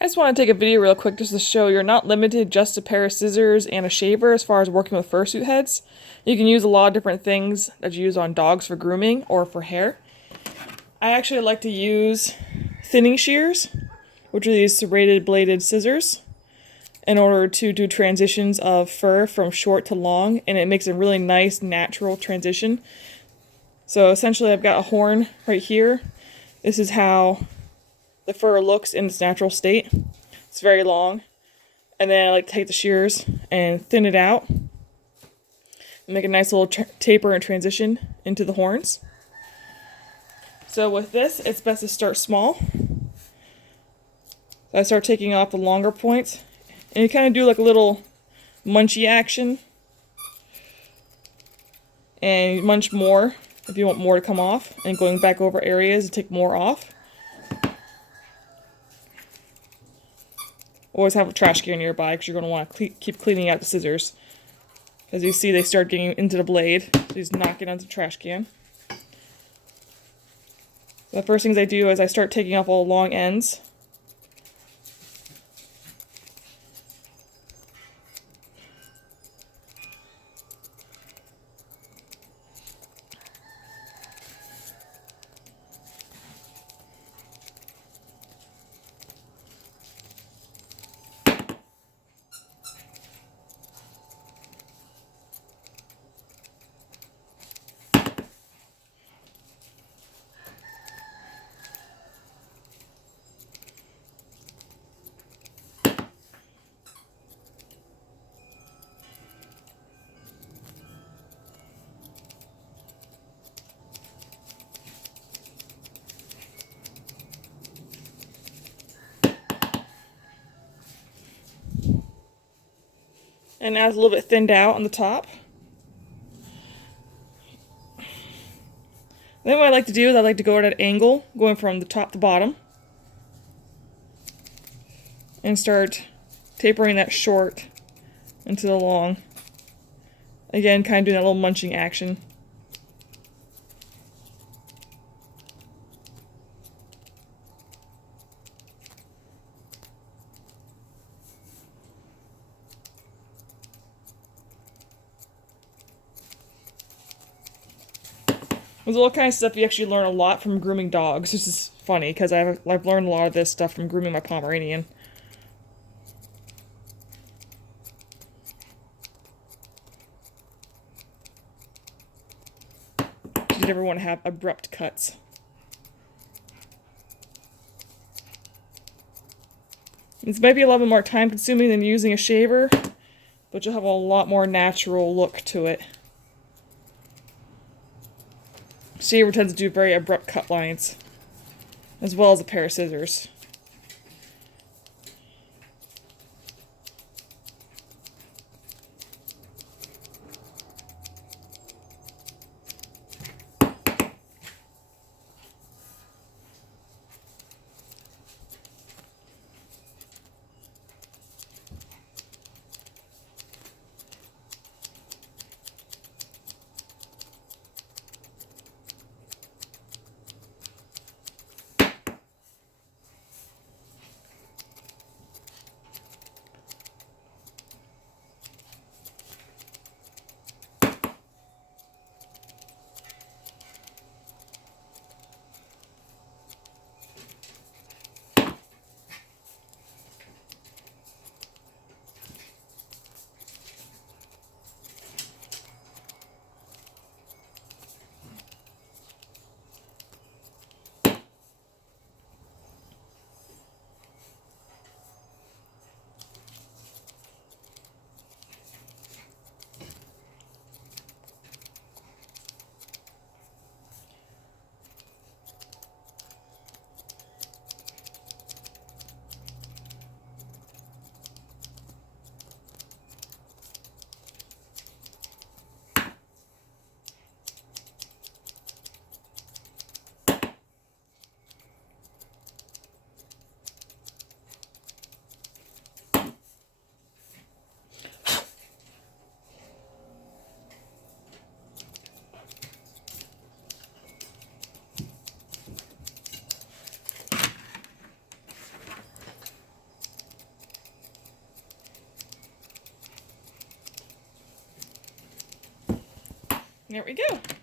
I just want to take a video real quick just to show you're not limited just to a pair of scissors and a shaver as far as working with fursuit heads. You can use a lot of different things that you use on dogs for grooming or for hair. I actually like to use thinning shears, which are these serrated bladed scissors, in order to do transitions of fur from short to long, and it makes a really nice natural transition. So essentially I've got a horn right here. This is how the fur looks in its natural state. It's very long. And then I like to take the shears and thin it out and make a nice little taper and transition into the horns. So with this, it's best to start small. So I start taking off the longer points, and you kind of do like a little munchy action. And you munch more if you want more to come off, and going back over areas to take more off. Always have a trash can nearby because you're going to want to keep cleaning out the scissors. As you see, they start getting into the blade. So just knock it onto the trash can. So the first things I do is I start taking off all the long ends. And now it's a little bit thinned out on the top. Then what I like to do is I like to go at an angle, going from the top to bottom, and start tapering that short into the long. Again, kind of doing that little munching action. There's all kinds of stuff you actually learn a lot from grooming dogs. This is funny because I've learned a lot of this stuff from grooming my Pomeranian. You never want to have abrupt cuts. This might be a little bit more time consuming than using a shaver, but you'll have a lot more natural look to it. Shaver tends to do very abrupt cut lines, as well as a pair of scissors. There we go.